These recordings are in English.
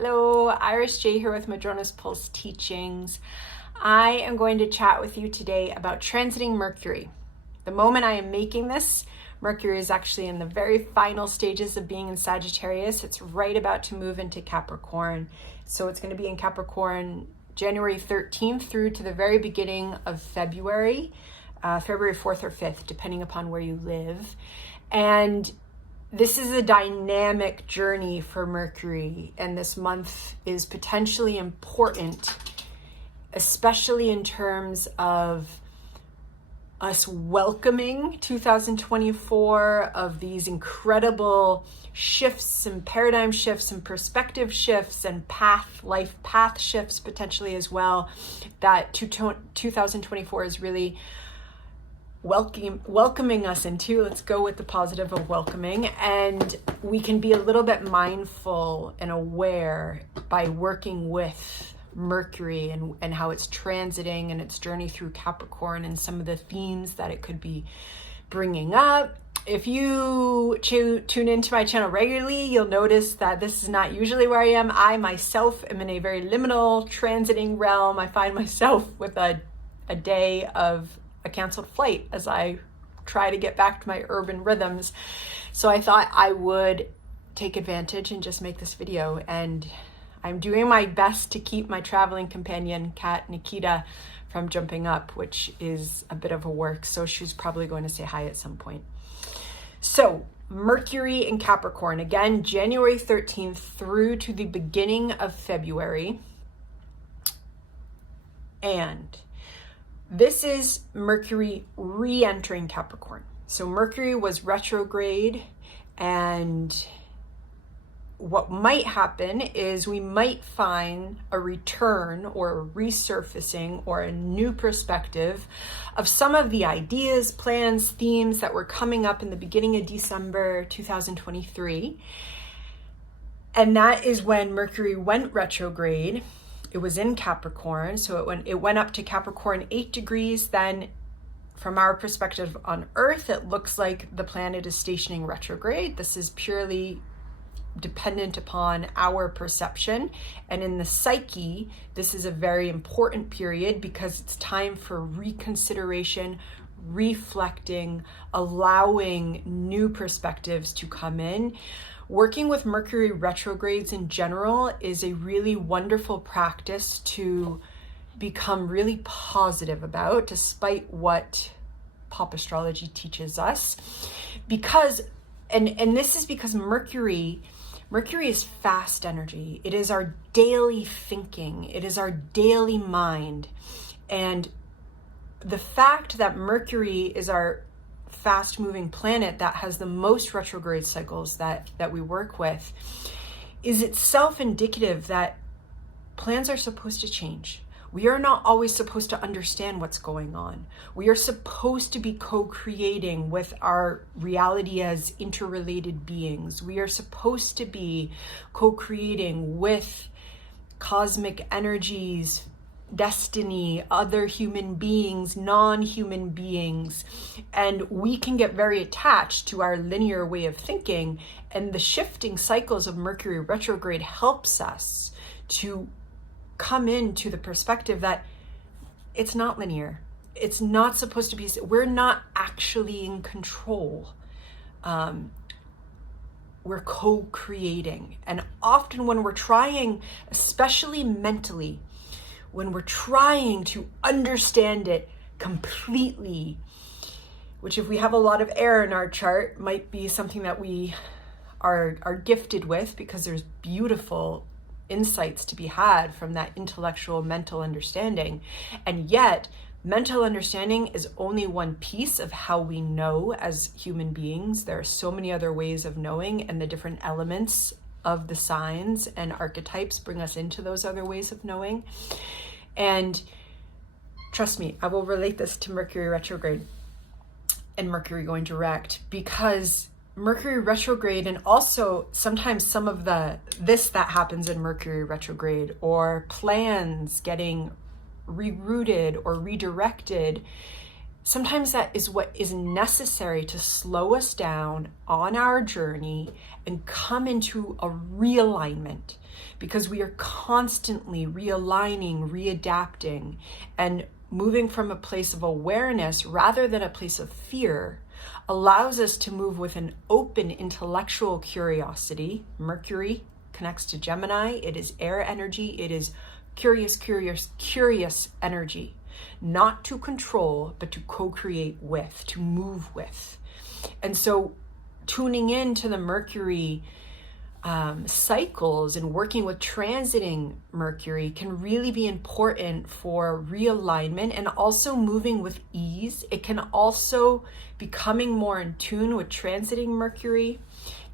Hello, Iris J here with Madrona's Pulse Teachings. I am going to chat with you today about transiting Mercury. The moment I am making this, Mercury is actually in the very final stages of being in Sagittarius. It's right about to move into Capricorn. So it's going to be in Capricorn January 13th through to the very beginning of February, February 4th or 5th, depending upon where you live. And this is a dynamic journey for Mercury, and this month is potentially important, especially in terms of us welcoming 2024, of these incredible shifts and paradigm shifts and perspective shifts and life path shifts potentially as well, that 2024 is really welcoming us into. Let's go with the positive of welcoming, and we can be a little bit mindful and aware by working with Mercury and how it's transiting and its journey through Capricorn and some of the themes that it could be bringing up. If you tune into my channel regularly, you'll notice that this is not usually where I am. I myself am in a very liminal transiting realm. I find myself with a day of a canceled flight as I try to get back to my urban rhythms. So I thought I would take advantage and just make this video, and I'm doing my best to keep my traveling companion cat Nikita from jumping up, which is a bit of a work, so she's probably going to say hi at some point. So Mercury in Capricorn, again, January 13th through to the beginning of February. And this is Mercury re-entering Capricorn. So Mercury was retrograde, and what might happen is we might find a return or a resurfacing or a new perspective of some of the ideas, plans, themes that were coming up in the beginning of December 2023. And that is when Mercury went retrograde. It was in Capricorn, so it went up to Capricorn 8 degrees. Then from our perspective on Earth, it looks like the planet is stationing retrograde. This is purely dependent upon our perception. And in the psyche, this is a very important period because it's time for reconsideration, reflecting, allowing new perspectives to come in. Working with Mercury retrogrades in general is a really wonderful practice to become really positive about, despite what pop astrology teaches us. Because, and this is because Mercury is fast energy. It is our daily thinking. It is our daily mind. And the fact that Mercury is our fast-moving planet that has the most retrograde cycles that we work with is itself indicative that plans are supposed to change. We are not always supposed to understand what's going on. We are supposed to be co-creating with our reality as interrelated beings. We are supposed to be co-creating with cosmic energies, destiny, other human beings, non-human beings, and we can get very attached to our linear way of thinking, and the shifting cycles of Mercury retrograde helps us to come into the perspective that it's not linear. It's not supposed to be, we're not actually in control. We're co-creating. And often when we're trying, especially mentally, when we're trying to understand it completely, which if we have a lot of air in our chart might be something that we are gifted with, because there's beautiful insights to be had from that intellectual mental understanding. And yet mental understanding is only one piece of how we know as human beings. There are so many other ways of knowing, and the different elements of the signs and archetypes bring us into those other ways of knowing. And trust me, I will relate this to Mercury retrograde and Mercury going direct, because Mercury retrograde, and also sometimes some of this that happens in Mercury retrograde, or plans getting rerouted or redirected, sometimes that is what is necessary to slow us down on our journey and come into a realignment, because we are constantly realigning, readapting, and moving from a place of awareness rather than a place of fear allows us to move with an open intellectual curiosity. Mercury connects to Gemini. It is air energy. It is curious energy, not to control, but to co-create with, to move with. And so tuning into the Mercury cycles and working with transiting Mercury can really be important for realignment and also moving with ease. It can also, becoming more in tune with transiting Mercury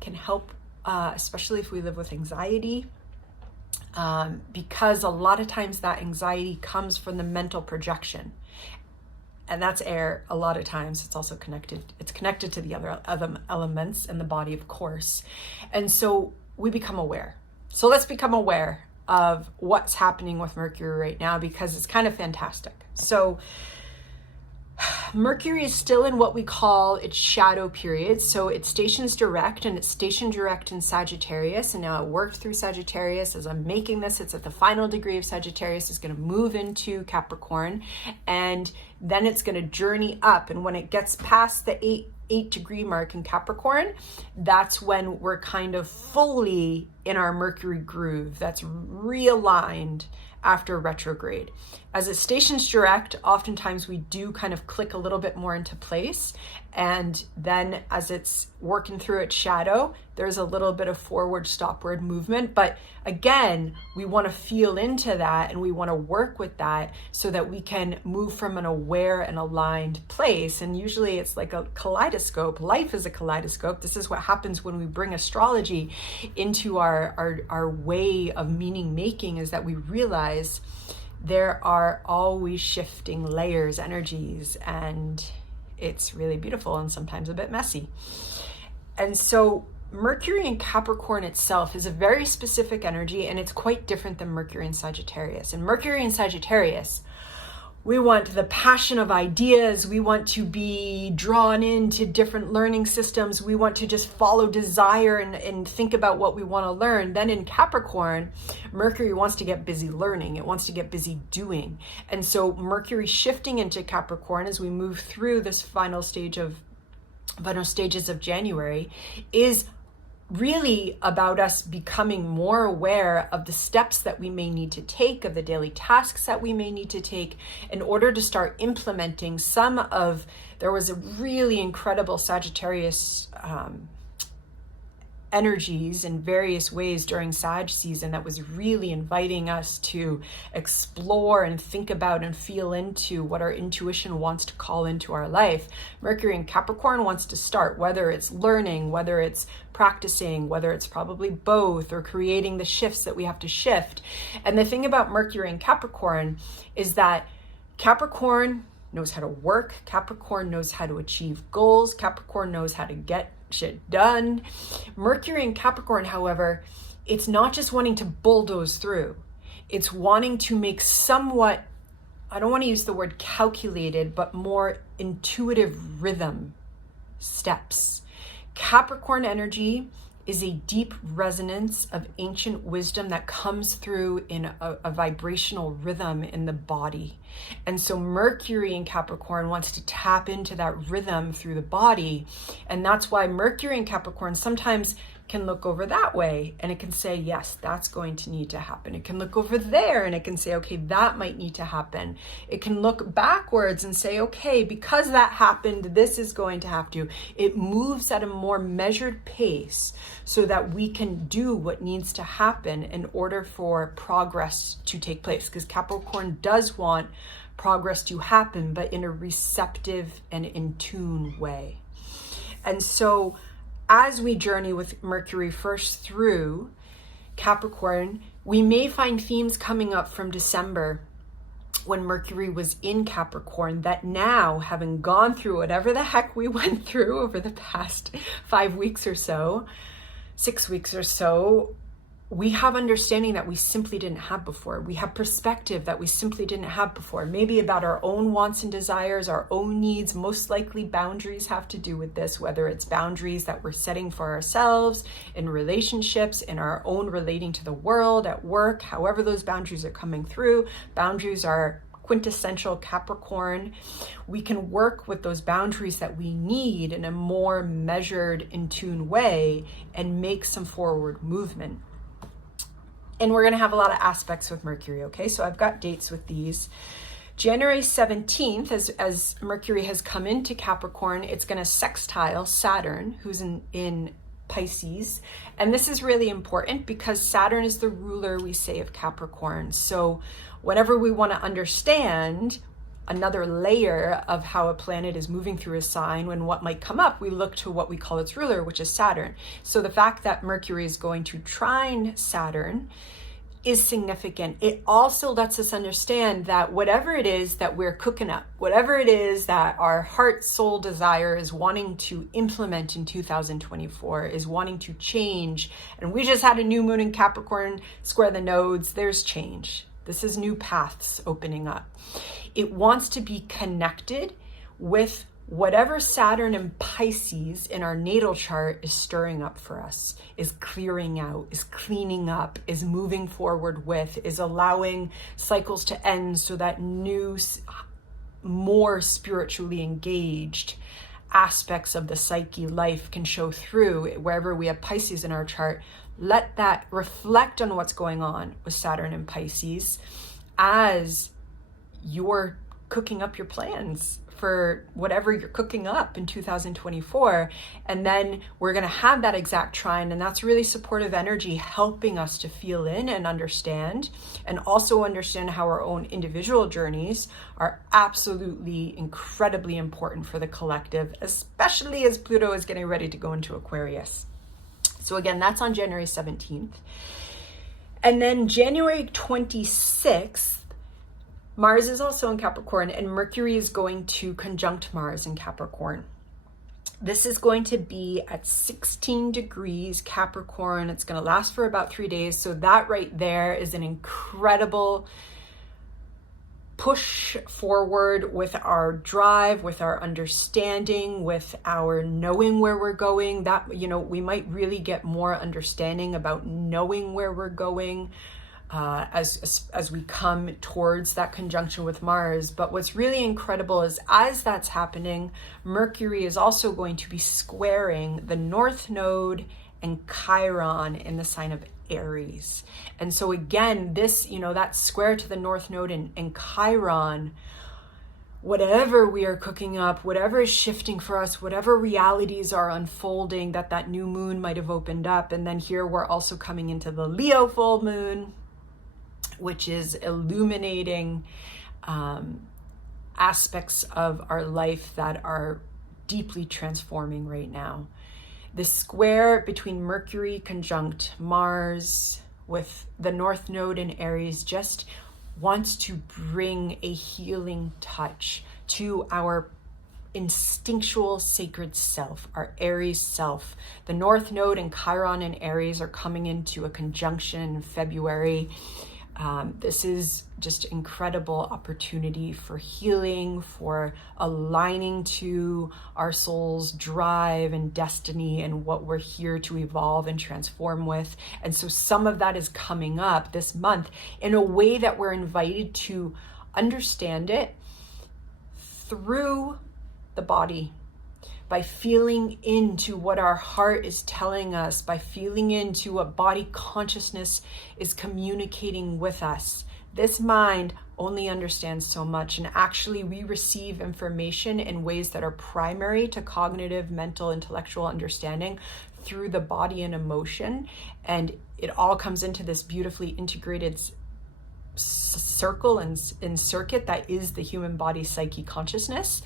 can help, especially if we live with anxiety, because a lot of times that anxiety comes from the mental projection. And that's air. A lot of times it's also connected. It's connected to the other elements in the body, of course. And so we become aware. So let's become aware of what's happening with Mercury right now, because it's kind of fantastic. So Mercury is still in what we call its shadow period. So it stations direct, and it's stationed direct in Sagittarius. And now it worked through Sagittarius. As I'm making this, it's at the final degree of Sagittarius. It's going to move into Capricorn, and then it's going to journey up. And when it gets past the 8 degree mark in Capricorn, that's when we're kind of fully in our Mercury groove that's realigned after retrograde. As it stations direct, oftentimes we do kind of click a little bit more into place. And then as it's working through its shadow, there's a little bit of forward stopward movement. But again, we want to feel into that, and we want to work with that so that we can move from an aware and aligned place. And usually it's like a kaleidoscope. Life is a kaleidoscope. This is what happens when we bring astrology into our way of meaning making, is that we realize there are always shifting layers, energies, and it's really beautiful and sometimes a bit messy. And so Mercury in Capricorn itself is a very specific energy, and it's quite different than Mercury in Sagittarius. And Mercury in Sagittarius, we want the passion of ideas. We want to be drawn into different learning systems. We want to just follow desire and think about what we want to learn. Then in Capricorn, Mercury wants to get busy learning. It wants to get busy doing. And so Mercury shifting into Capricorn as we move through this final stages of January is really about us becoming more aware of the steps that we may need to take, of the daily tasks that we may need to take in order to start implementing there was a really incredible Sagittarius energies in various ways during Sag season that was really inviting us to explore and think about and feel into what our intuition wants to call into our life. Mercury in Capricorn wants to start, whether it's learning, whether it's practicing, whether it's probably both, or creating the shifts that we have to shift. And the thing about Mercury in Capricorn is that Capricorn knows how to work. Capricorn knows how to achieve goals. Capricorn knows how to get shit done. Mercury in Capricorn, however, it's not just wanting to bulldoze through. It's wanting to make somewhat, I don't want to use the word calculated, but more intuitive rhythm steps. Capricorn energy is a deep resonance of ancient wisdom that comes through in a vibrational rhythm in the body. And so Mercury in Capricorn wants to tap into that rhythm through the body. And that's why Mercury in Capricorn sometimes can look over that way and it can say, yes, that's going to need to happen. It can look over there and it can say, okay, that might need to happen. It can look backwards and say, okay, because that happened, this is going to have to. It moves at a more measured pace so that we can do what needs to happen in order for progress to take place. Because Capricorn does want progress to happen, but in a receptive and in tune way. And so as we journey with Mercury first through Capricorn, we may find themes coming up from December when Mercury was in Capricorn that now, having gone through whatever the heck we went through over the past 5 weeks or so, 6 weeks or so, we have understanding that we simply didn't have before. We have perspective that we simply didn't have before, maybe about our own wants and desires, our own needs. Most likely boundaries have to do with this, whether it's boundaries that we're setting for ourselves in relationships, in our own relating to the world, at work, however those boundaries are coming through. Boundaries are quintessential Capricorn. We can work with those boundaries that we need in a more measured, in tune way and make some forward movement. And we're going to have a lot of aspects with Mercury, okay? So I've got dates with these. January 17th, as Mercury has come into Capricorn, it's going to sextile Saturn, who's in Pisces. And this is really important because Saturn is the ruler, we say, of Capricorn. So whenever we want to understand another layer of how a planet is moving through a sign, when what might come up, we look to what we call its ruler, which is Saturn. So the fact that Mercury is going to trine Saturn is significant. It also lets us understand that whatever it is that we're cooking up, whatever it is that our heart, soul desire is wanting to implement in 2024, is wanting to change, and we just had a new moon in Capricorn square the nodes, there's change. This is new paths opening up. It wants to be connected with whatever Saturn and Pisces in our natal chart is stirring up for us, is clearing out, is cleaning up, is moving forward with, is allowing cycles to end so that new, more spiritually engaged aspects of the psyche life can show through. Wherever we have Pisces in our chart, let that reflect on what's going on with Saturn and Pisces as you're cooking up your plans for whatever you're cooking up in 2024. And then we're going to have that exact trine, and that's really supportive energy helping us to feel in and understand, and also understand how our own individual journeys are absolutely incredibly important for the collective, especially as Pluto is getting ready to go into Aquarius. So again, that's on January 17th. And then January 26th, Mars is also in Capricorn, and Mercury is going to conjunct Mars in Capricorn. This is going to be at 16 degrees Capricorn. It's going to last for about 3 days. So that right there is an incredible push forward with our drive, with our understanding, with our knowing where we're going. That, we might really get more understanding about knowing where we're going as we come towards that conjunction with Mars. But what's really incredible is as that's happening, Mercury is also going to be squaring the North Node and Chiron in the sign of Aries. And so again, this, that square to the North Node and Chiron, whatever we are cooking up, whatever is shifting for us, whatever realities are unfolding that new moon might have opened up. And then here we're also coming into the Leo full moon, which is illuminating aspects of our life that are deeply transforming right now. The square between Mercury conjunct Mars with the North Node in Aries just wants to bring a healing touch to our instinctual sacred self, our Aries self. The North Node and Chiron in Aries are coming into a conjunction in February. This is just incredible opportunity for healing, for aligning to our soul's drive and destiny and what we're here to evolve and transform with. And so some of that is coming up this month in a way that we're invited to understand it through the body, by feeling into what our heart is telling us, by feeling into what body consciousness is communicating with us. This mind only understands so much, and actually we receive information in ways that are primary to cognitive, mental, intellectual understanding through the body and emotion, and it all comes into this beautifully integrated circle and circuit that is the human body psyche consciousness.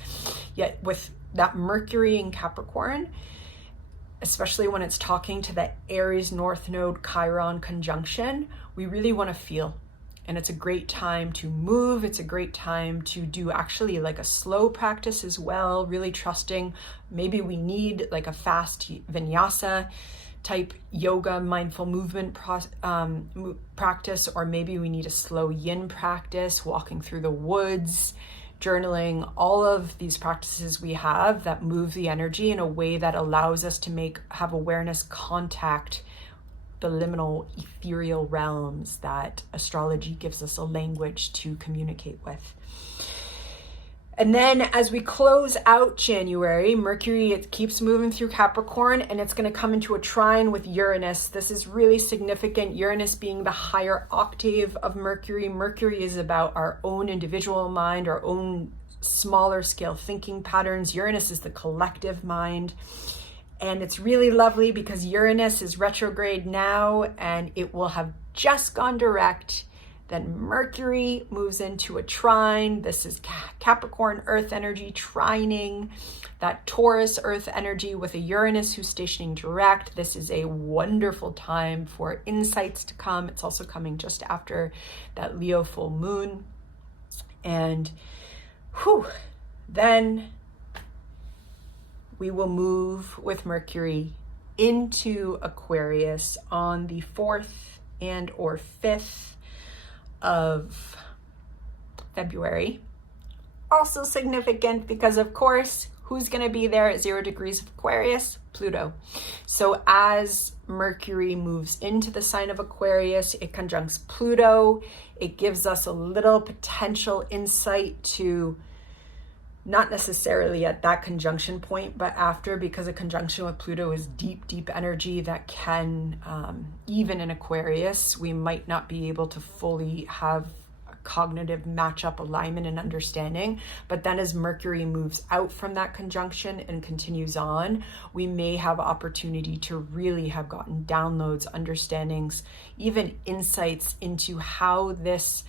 Yet with that Mercury in Capricorn, especially when it's talking to that Aries North Node Chiron conjunction, we really want to feel. And it's a great time to move. It's a great time to do actually like a slow practice as well, really trusting. Maybe we need like a fast vinyasa type yoga, mindful movement practice, or maybe we need a slow yin practice, walking through the woods, journaling, all of these practices we have that move the energy in a way that allows us to have awareness contact the liminal ethereal realms that astrology gives us a language to communicate with. And then as we close out January, Mercury, it keeps moving through Capricorn, and it's going to come into a trine with Uranus. This is really significant. Uranus being the higher octave of Mercury. Mercury is about our own individual mind, our own smaller scale thinking patterns. Uranus is the collective mind. And it's really lovely because Uranus is retrograde now, and it will have just gone direct. Then Mercury moves into a trine. This is Capricorn earth energy trining that Taurus earth energy with a Uranus who's stationing direct. This is a wonderful time for insights to come. It's also coming just after that Leo full moon. And then we will move with Mercury into Aquarius on the 4th and or 5th of February. Also significant because, of course, who's going to be there at 0 degrees of Aquarius? Pluto. So as Mercury moves into the sign of Aquarius, it conjuncts Pluto. It gives us a little potential insight to, not necessarily at that conjunction point, but after, because a conjunction with Pluto is deep, deep energy that can, even in Aquarius, we might not be able to fully have a cognitive matchup alignment and understanding. But then as Mercury moves out from that conjunction and continues on, we may have opportunity to really have gotten downloads, understandings, even insights into how this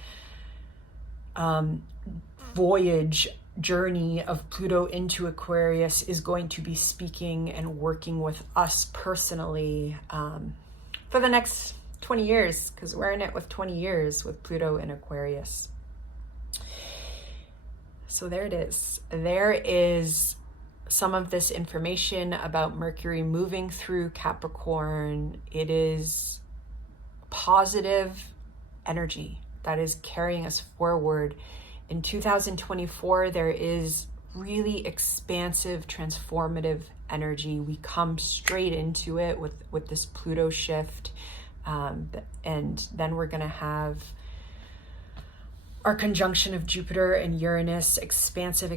journey of Pluto into Aquarius is going to be speaking and working with us personally for the next 20 years, because we're in it with 20 years with Pluto in Aquarius. So there it is. There is some of this information about Mercury moving through Capricorn. It is positive energy that is carrying us forward. In 2024, there is really expansive, transformative energy. We come straight into it with this Pluto shift. And then we're going to have our conjunction of Jupiter and Uranus, expansive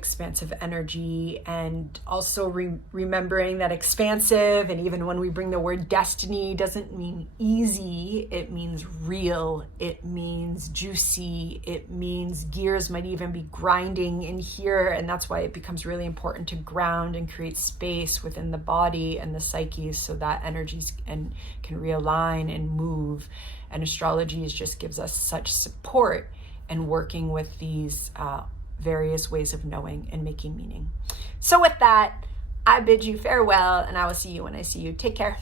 energy, and also remembering that expansive, and even when we bring the word destiny, doesn't mean easy. It means real. It means juicy. It means gears might even be grinding in here, and that's why it becomes really important to ground and create space within the body and the psyche so that energies can realign and move. And astrology just gives us such support and working with these various ways of knowing and making meaning. So with that, I bid you farewell, and I will see you when I see you. Take care.